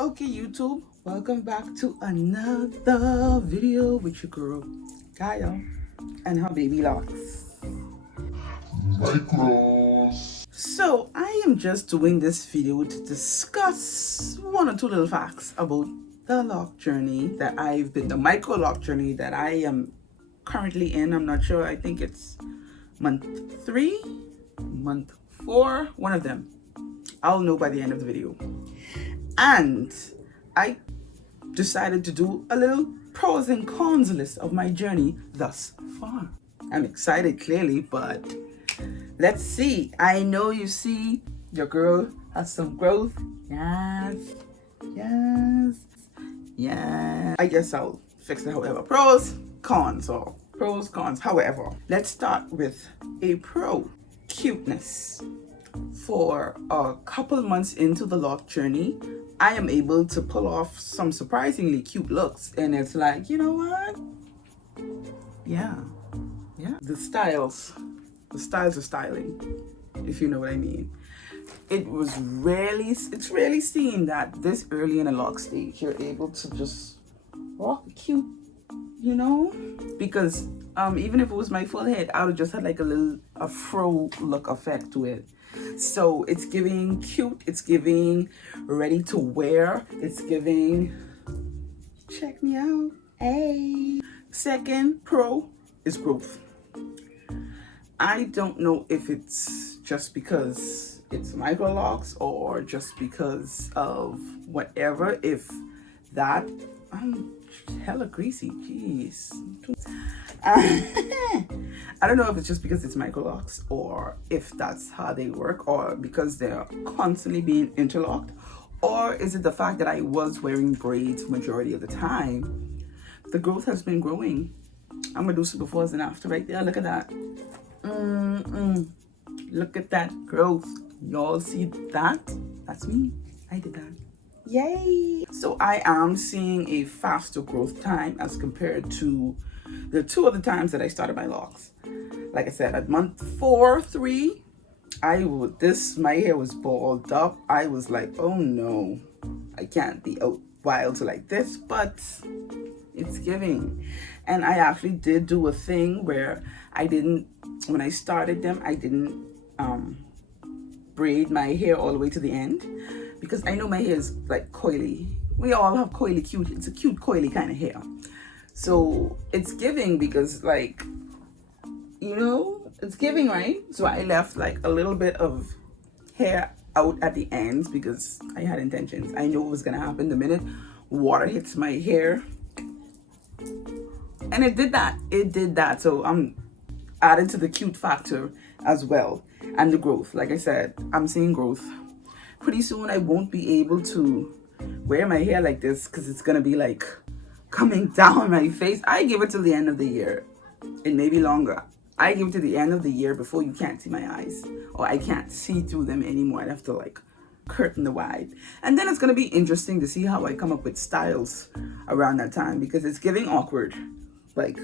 Okay, YouTube, welcome back to another video with your girl, Kyle, and her baby Locs. Microlocs. So, I am just doing this video to discuss one or two little facts about the loc journey that the Microloc journey that I am currently in. I'm not sure, I think it's month 3, month 4, one of them. I'll know by the end of the video. And I decided to do a little pros and cons list of my journey thus far. I'm excited, clearly, but let's see. I know you see your girl has some growth. Yes, yes, yes. I guess I'll fix it however. Pros, cons, or pros, cons, however. Let's start with a pro. Cuteness. For a couple months into the loc journey, I am able to pull off some surprisingly cute looks, and it's like, you know what? Yeah. The styles are styling, if you know what I mean. It's rarely seen that this early in a loc stage you're able to just rock cute, you know, because even if it was my full head, I would just have like a fro look effect to it. So it's giving cute, it's giving ready to wear, it's giving check me out. Hey. Second pro is growth. I don't know if it's just because it's Microlocs or just because of whatever. If that, I'm hella greasy, jeez. I don't know if it's just because it's Microlocs or if that's how they work, or because they're constantly being interlocked, or is it the fact that I was wearing braids majority of the time? The growth has been growing. I'm gonna do some befores and after right there. Look at that. Look at that growth. Y'all see that? That's me. I did that. Yay! So I am seeing a faster growth time as compared to the 2 other times that I started my locs. Like I said, at month 4, 3, my hair was balled up. I was like, oh no, I can't be out wild like this, but it's giving. And I actually did do a thing where when I started them, I didn't braid my hair all the way to the end, because I know my hair is like coily. We all have coily cute. It's a cute coily kind of hair. So it's giving because, like, you know, it's giving, right? So I left like a little bit of hair out at the ends because I had intentions. I knew what was gonna happen the minute water hits my hair. And it did that. So I'm adding to the cute factor as well. And the growth, like I said, I'm seeing growth. Pretty soon I won't be able to wear my hair like this because it's gonna be like coming down my face. I give it till the end of the year. It may be longer. I give it to the end of the year before you can't see my eyes, or I can't see through them anymore. I have to like curtain the wide. And then it's gonna be interesting to see how I come up with styles around that time, because it's giving awkward. Like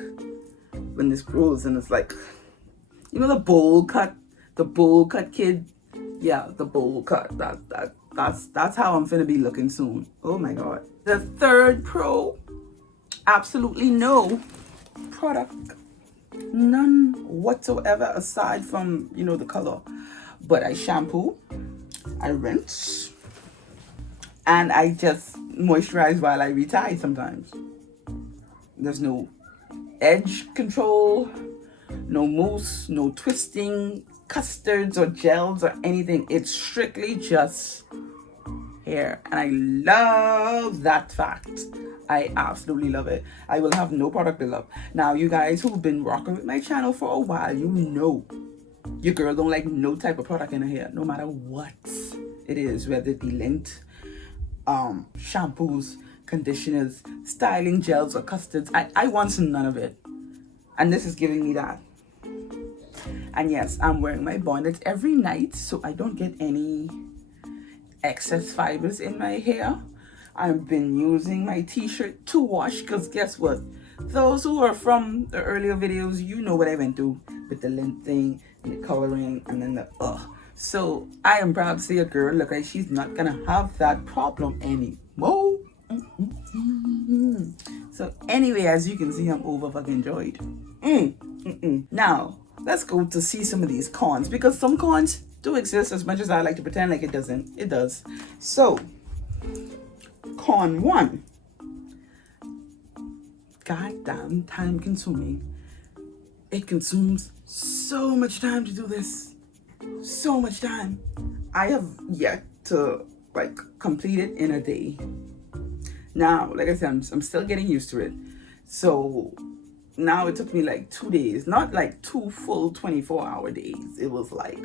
when this grows and it's like, you know, the bowl cut kid. Yeah, the bowl cut. That's how I'm finna be looking soon. Oh my god. The third pro, absolutely no product, none whatsoever aside from, you know, the color. But I shampoo, I rinse, and I just moisturize while I retie sometimes. There's no edge control, no mousse, no twisting custards or gels or anything. It's strictly just hair, and I love that fact. I absolutely love it. I will have no product to love. Now, you guys who've been rocking with my channel for a while, you know your girl don't like no type of product in her hair, no matter what it is, whether it be lint, shampoos, conditioners, styling gels, or custards. I want none of it, and this is giving me that. And yes, I'm wearing my bonnet every night so I don't get any excess fibers in my hair. I've been using my t-shirt to wash, because guess what? Those who are from the earlier videos, you know what I went through with the lint thing and the coloring and then the So I am proud to see a girl look like she's not gonna have that problem Whoa. So anyway, as you can see, I'm over fucking enjoyed. Now, let's go to see some of these cons, because some cons do exist, as much as I like to pretend like it doesn't. It does. So, con 1. Goddamn time consuming. It consumes so much time to do this. So much time. I have yet to complete it in a day. Now, like I said, I'm still getting used to it. So now it took me like 2 days, not like 2 full 24-hour days. It was like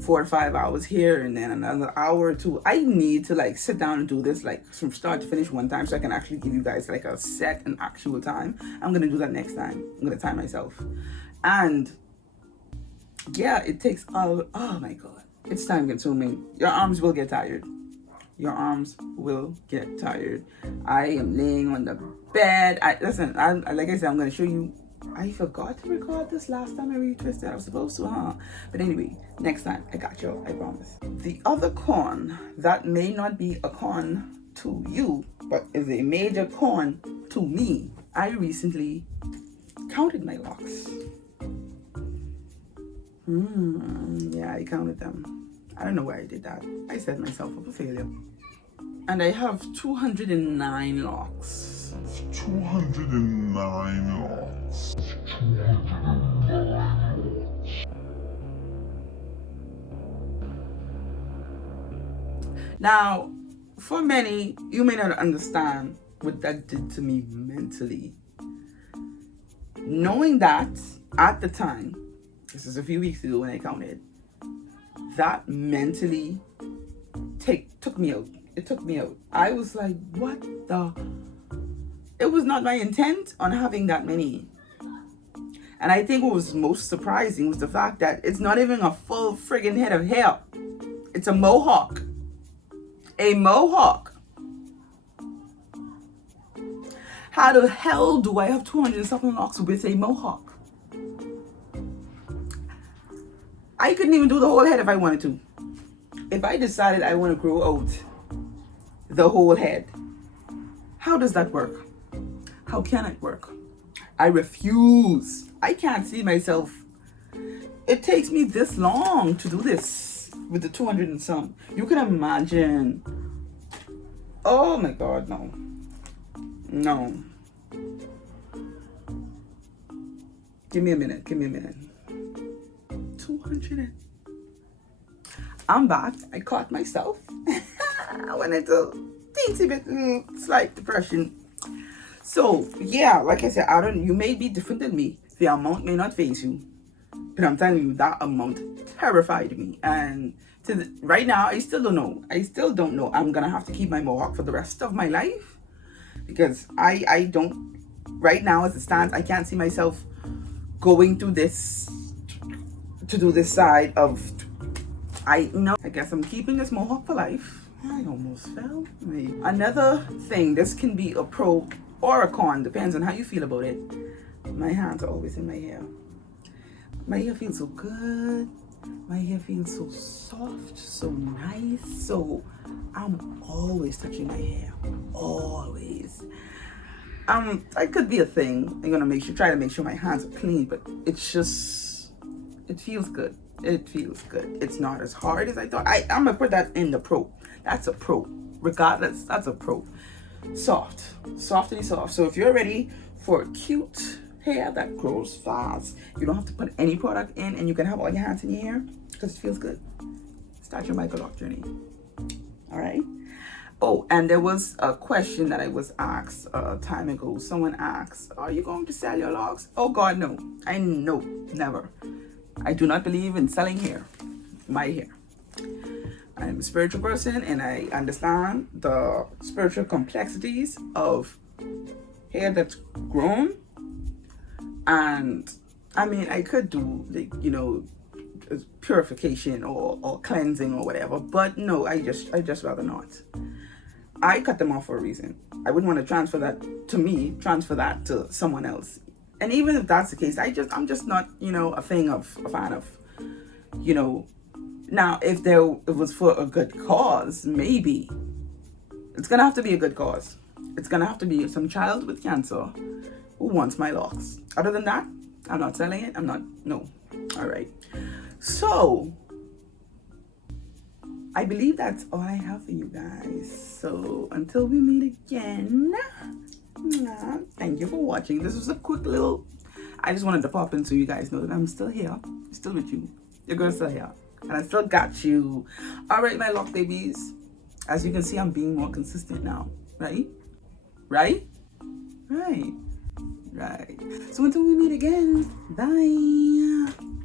4 or 5 hours here and then another hour or 2. I need to like sit down and do this like from start to finish one time, so I can actually give you guys like a set and actual time. I'm gonna do that next time. I'm gonna time myself. And yeah, it takes oh my god, it's time consuming. Your arms will get tired. Your arms will get tired. I am laying on the bed. Listen, like I said, I'm going to show you. I forgot to record this last time I retwisted. I was supposed to, huh? But anyway, next time, I got you. I promise. The other con that may not be a con to you, but is a major con to me. I recently counted my locks. Yeah, I counted them. I don't know why I did that. I set myself up a failure. And I have 209 locks. 209 locks. 209 locks. Now, for many, you may not understand what that did to me mentally. Knowing that at the time, this is a few weeks ago when I counted, that mentally took me out. It took me out. I was like, what the? It was not my intent on having that many. And I think what was most surprising was the fact that it's not even a full friggin' head of hair. It's a mohawk. A mohawk. How the hell do I have 200 and something locks with a mohawk? I couldn't even do the whole head if I wanted to. If I decided I want to grow out the whole head, how does that work? How can it work? I refuse. I can't see myself. It takes me this long to do this with the 200 and some. You can imagine. Oh my god, no. No. Give me a minute. 200. I'm back. I caught myself. I went into teensy bit slight depression. So yeah, like I said, you may be different than me. The amount may not faze you, but I'm telling you, that amount terrified me. And right now, I still don't know. I'm gonna have to keep my mohawk for the rest of my life, because I don't. Right now, as it stands, I can't see myself going through this to do this side of. I guess I'm keeping this mohawk for life. I almost fell. Another thing, this can be a pro or a con, depends on how you feel about it. My hands are always in my hair. My hair feels so good. My hair feels so soft, so nice. So I'm always touching my hair. Always. It could be a thing. I'm gonna try to make sure my hands are clean, but it feels good. It feels good. It's not as hard as I thought. I'm gonna put that in the pro. That's a pro. Regardless, that's a pro. Softly soft. So if you're ready for cute hair that grows fast, you don't have to put any product in, and you can have all your hands in your hair because it feels good. Start your Microlocs journey. All right. Oh, and there was a question that I was asked a time ago. Someone asked, "Are you going to sell your locks?" Oh God, no. Never. I do not believe in selling hair. My hair. I'm a spiritual person, and I understand the spiritual complexities of hair that's grown. And I mean, I could do purification or cleansing or whatever, but no, I just rather not. I cut them off for a reason. I wouldn't want to transfer that to someone else. And even if that's the case, I'm just not, a fan of. Now, if it was for a good cause, maybe It's gonna have to be a good cause. It's gonna have to be some child with cancer who wants my locks. Other than that, I'm not selling it. I'm not, no. All right. So, I believe that's all I have for you guys. So, until we meet again, thank you for watching. This was a quick little, I just wanted to pop in so you guys know that I'm still here. Still with you. Your girl's still here. And I still got you. All right, my lock babies. As you can see, I'm being more consistent now. Right? Right? Right. Right. So until we meet again, bye.